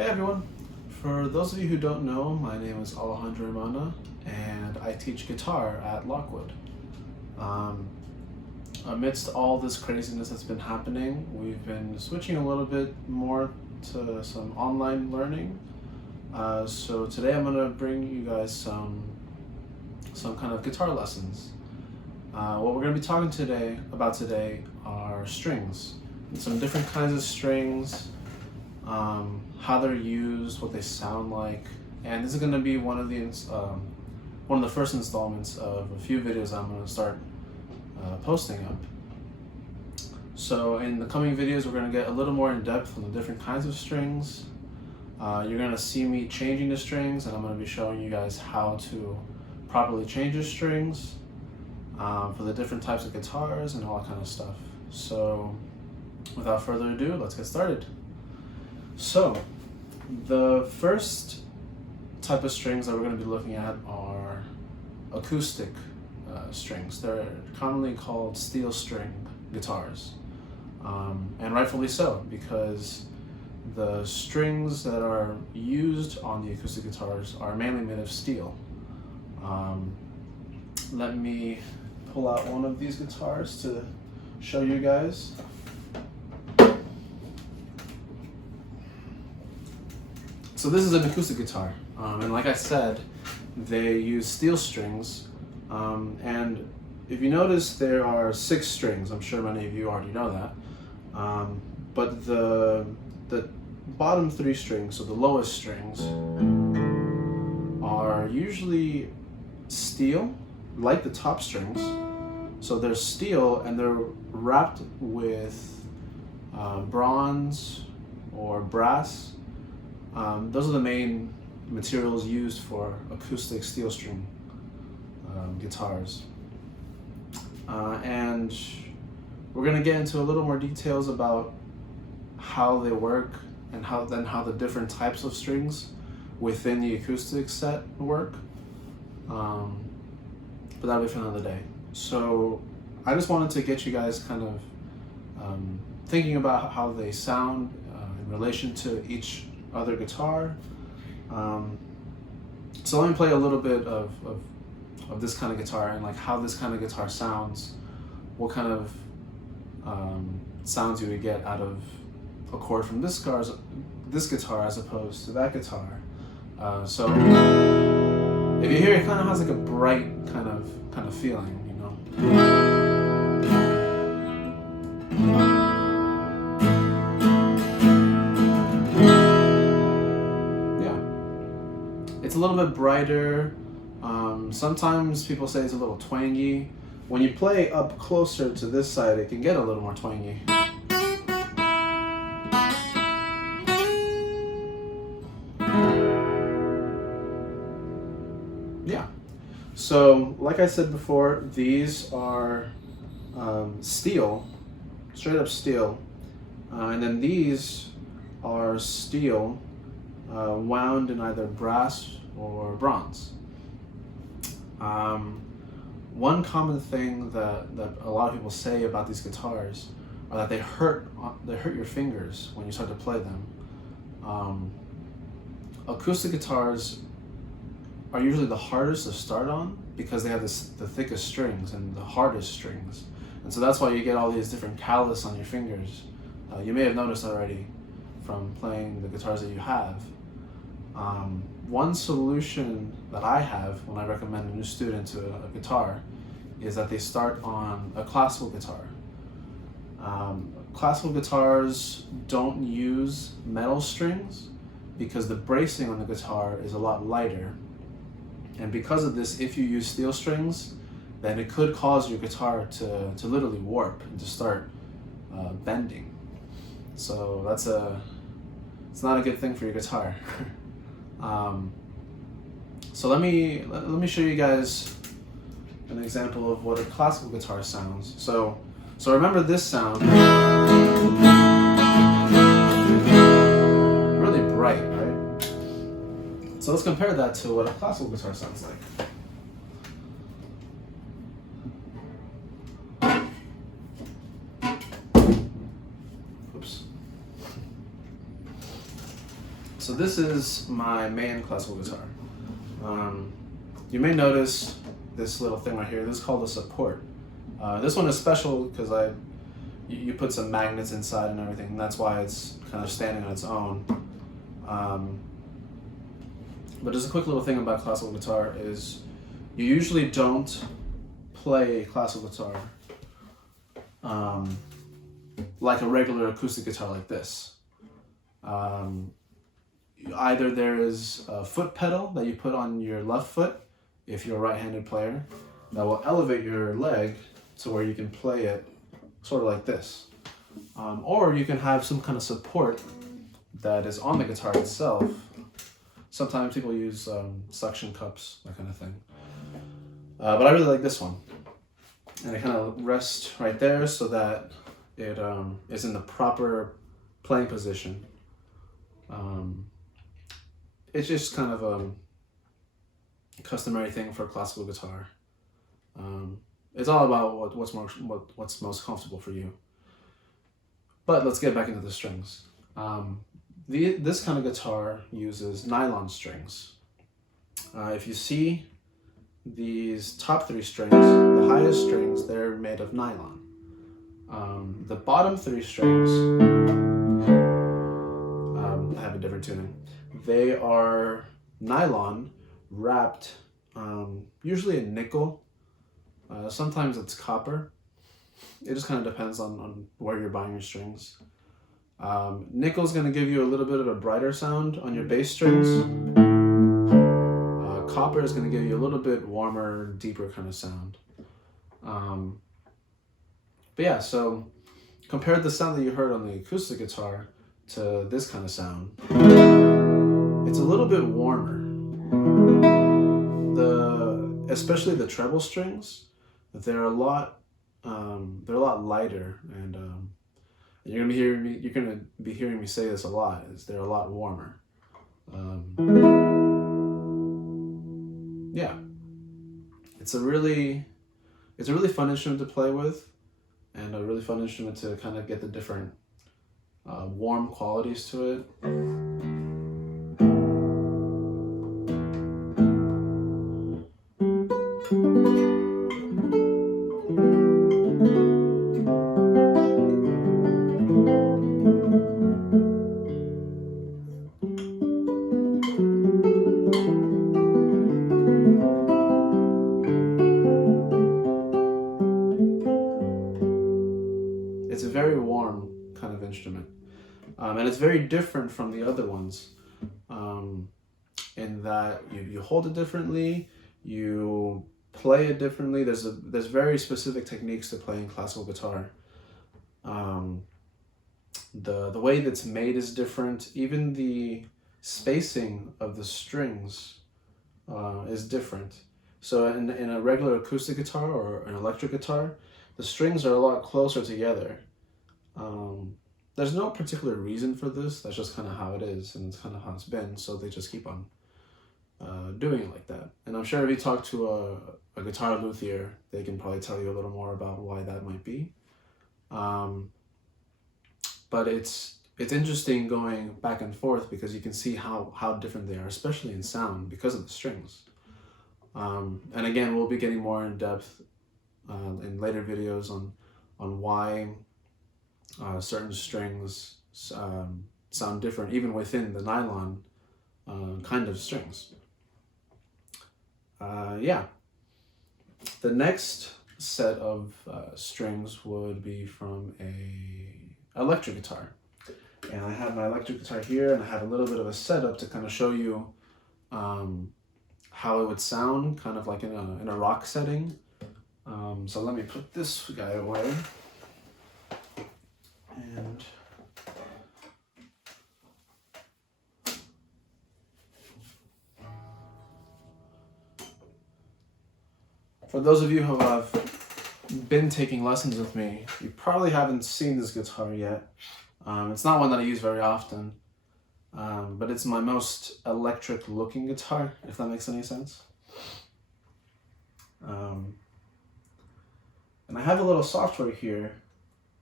Hey everyone! For those of you who don't know, my name is Alejandro Romana and I teach guitar at Lochwood. Amidst all this craziness that's been happening, we've been switching a little bit more to some online learning. So today I'm going to bring you guys some kind of guitar lessons. What we're going to be talking about today are strings, and some different kinds of strings, how they're used, what they sound like, and this is going to be one of the first installments of a few videos I'm going to start posting up. So in the coming videos, we're going to get a little more in depth on the different kinds of strings. You're going to see me changing the strings, and I'm going to be showing you guys how to properly change the strings for the different types of guitars and all that kind of stuff. So without further ado, let's get started. So the first type of strings that we're going to be looking at are acoustic strings. They're commonly called steel string guitars, and rightfully so, because the strings that are used on the acoustic guitars are mainly made of steel. Let me pull out one of these guitars to show you guys. So this is an acoustic guitar, and like I said, they use steel strings, and if you notice, there are 6 strings. I'm sure many of you already know that, but the bottom 3 strings, so the lowest strings, are usually steel, like the top strings. So they're steel and they're wrapped with bronze or brass. Those are the main materials used for acoustic steel string guitars. And we're going to get into a little more details about how they work and how the different types of strings within the acoustic set work. But that'll be for another day. So I just wanted to get you guys kind of thinking about how they sound in relation to each other guitar. So let me play a little bit of this kind of guitar and like how this kind of guitar sounds, what kind of sounds you would get out of a chord from this guitar as opposed to that guitar. So if you hear it, kind of has like a bright kind of feeling, you know. It's a little bit brighter. Sometimes people say it's a little twangy. When you play up closer to this side, it can get a little more twangy. Yeah. So, like I said before, these are steel, straight up steel, and then these are steel wound in either brass or bronze. One common thing that a lot of people say about these guitars are that they hurt your fingers when you start to play them. Acoustic guitars are usually the hardest to start on because they have the thickest strings and the hardest strings, and so that's why you get all these different callus on your fingers. You may have noticed already from playing the guitars that you have. One solution that I have when I recommend a new student to a guitar is that they start on a classical guitar. Classical guitars don't use metal strings because the bracing on the guitar is a lot lighter. And because of this, if you use steel strings, then it could cause your guitar to literally warp and to start bending. So it's not a good thing for your guitar. So let me show you guys an example of what a classical guitar sounds. So remember this sound, really bright, right? So let's compare that to what a classical guitar sounds like. So this is my main classical guitar. You may notice this little thing right here. This is called a support. This one is special because you put some magnets inside and everything, and that's why it's kind of standing on its own. But just a quick little thing about classical guitar is you usually don't play classical guitar like a regular acoustic guitar like this. Either there is a foot pedal that you put on your left foot if you're a right-handed player that will elevate your leg to where you can play it sort of like this. Or you can have some kind of support that is on the guitar itself. Sometimes people use suction cups, that kind of thing. But I really like this one. And it kind of rests right there so that it is in the proper playing position. It's just kind of a customary thing for a classical guitar. It's all about what's most comfortable for you. But let's get back into the strings. This kind of guitar uses nylon strings. If you see these top 3 strings, the highest strings, they're made of nylon. The bottom 3 strings have a different tuning. They are nylon wrapped, usually in nickel. Sometimes it's copper. It just kind of depends on where you're buying your strings. Nickel's going to give you a little bit of a brighter sound on your bass strings. Copper is going to give you a little bit warmer, deeper kind of sound. But yeah, so compare the sound that you heard on the acoustic guitar to this kind of sound. It's a little bit warmer. Especially the treble strings, they're a lot lighter, and you're gonna be hearing me say this a lot. They're a lot warmer. Yeah, it's a really fun instrument to play with, and a really fun instrument to kind of get the different warm qualities to it. It's a very warm kind of instrument, and it's very different from the other ones in that you hold it differently, you play it differently. There's very specific techniques to playing classical guitar. The way that's made is different. Even the spacing of the strings is different. So in a regular acoustic guitar or an electric guitar, the strings are a lot closer together. There's no particular reason for this. That's just kind of how it is, and it's kind of how it's been. So they just keep on doing it like that. And I'm sure if you talk to a guitar luthier, they can probably tell you a little more about why that might be. But it's interesting going back and forth because you can see how different they are, especially in sound, because of the strings. And again, we'll be getting more in depth in later videos on why certain strings sound different, even within the nylon kind of strings. Yeah. The next set of strings would be from a electric guitar. And I have my electric guitar here, and I have a little bit of a setup to kind of show you how it would sound, kind of like in a rock setting. So let me put this guy away. And for those of you who have been taking lessons with me, you probably haven't seen this guitar yet. It's not one that I use very often, but it's my most electric looking guitar, if that makes any sense. And I have a little software here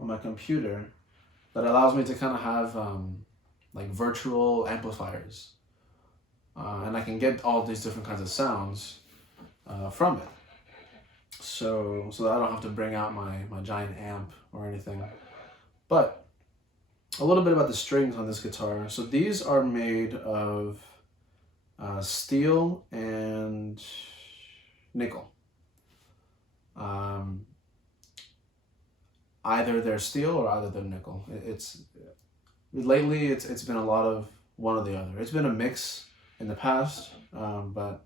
on my computer that allows me to kind of have like virtual amplifiers. And I can get all these different kinds of sounds from it. So that I don't have to bring out my giant amp or anything. But a little bit about the strings on this guitar. So these are made of steel and nickel. Either they're steel or either they're nickel. Lately it's been a lot of one or the other. It's been a mix in the past, but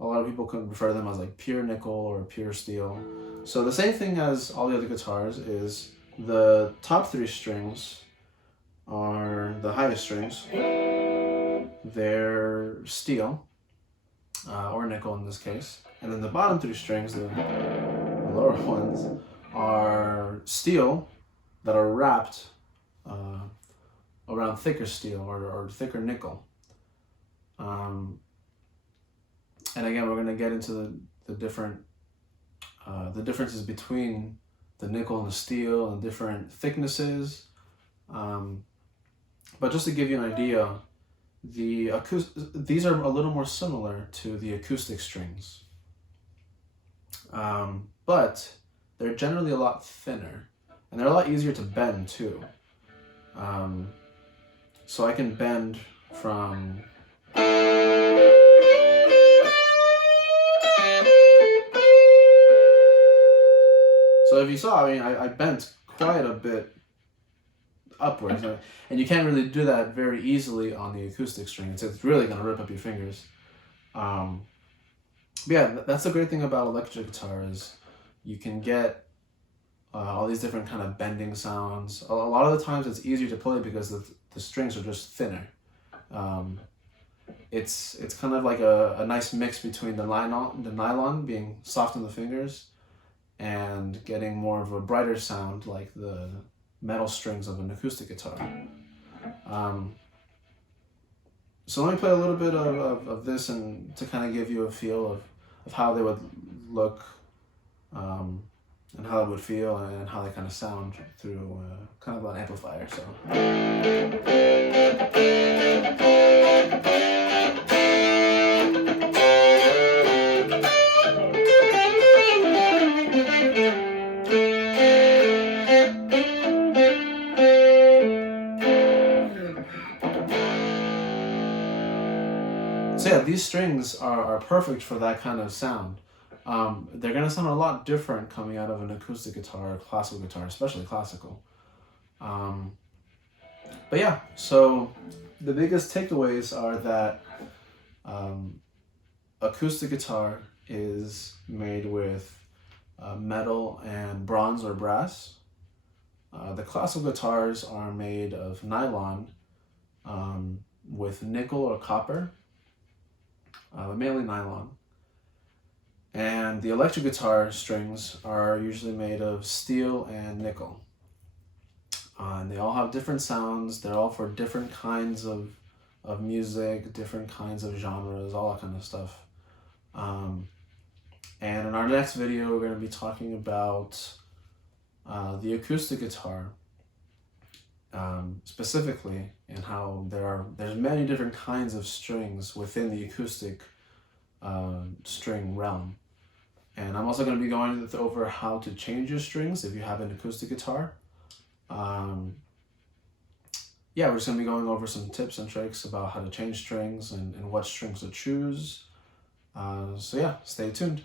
a lot of people can refer to them as like pure nickel or pure steel. So the same thing as all the other guitars is the top three strings are the highest strings. They're steel, or nickel in this case. And then the bottom three strings, the lower ones, are steel that are wrapped around thicker steel or thicker nickel. And again, we're going to get into the differences between the nickel and the steel and different thicknesses. But just to give you an idea, these are a little more similar to the acoustic strings. But they're generally a lot thinner, and they're a lot easier to bend too. So I can bend from So if you saw, I mean, I bent quite a bit upwards, and you can't really do that very easily on the acoustic string. It's really going to rip up your fingers. But yeah, that's the great thing about electric guitar is you can get all these different kind of bending sounds. A lot of the times it's easier to play because the strings are just thinner. It's kind of like a nice mix between the nylon being soft on the fingers and getting more of a brighter sound like the metal strings of an acoustic guitar. So let me play a little bit of this and to kind of give you a feel of how they would look and how it would feel and how they kind of sound through kind of an amplifier. So. So yeah, these strings are perfect for that kind of sound. They're going to sound a lot different coming out of an acoustic guitar or classical guitar, especially classical. But yeah, so the biggest takeaways are that acoustic guitar is made with metal and bronze or brass. The classical guitars are made of nylon with nickel or copper, but mainly nylon. And the electric guitar strings are usually made of steel and nickel. And they all have different sounds. They're all for different kinds of music, different kinds of genres, all that kind of stuff. And in our next video, we're going to be talking about the acoustic guitar specifically, and how there's many different kinds of strings within the acoustic string realm. And I'm also going to be going over how to change your strings if you have an acoustic guitar. Yeah, we're just going to be going over some tips and tricks about how to change strings and what strings to choose. So yeah, stay tuned.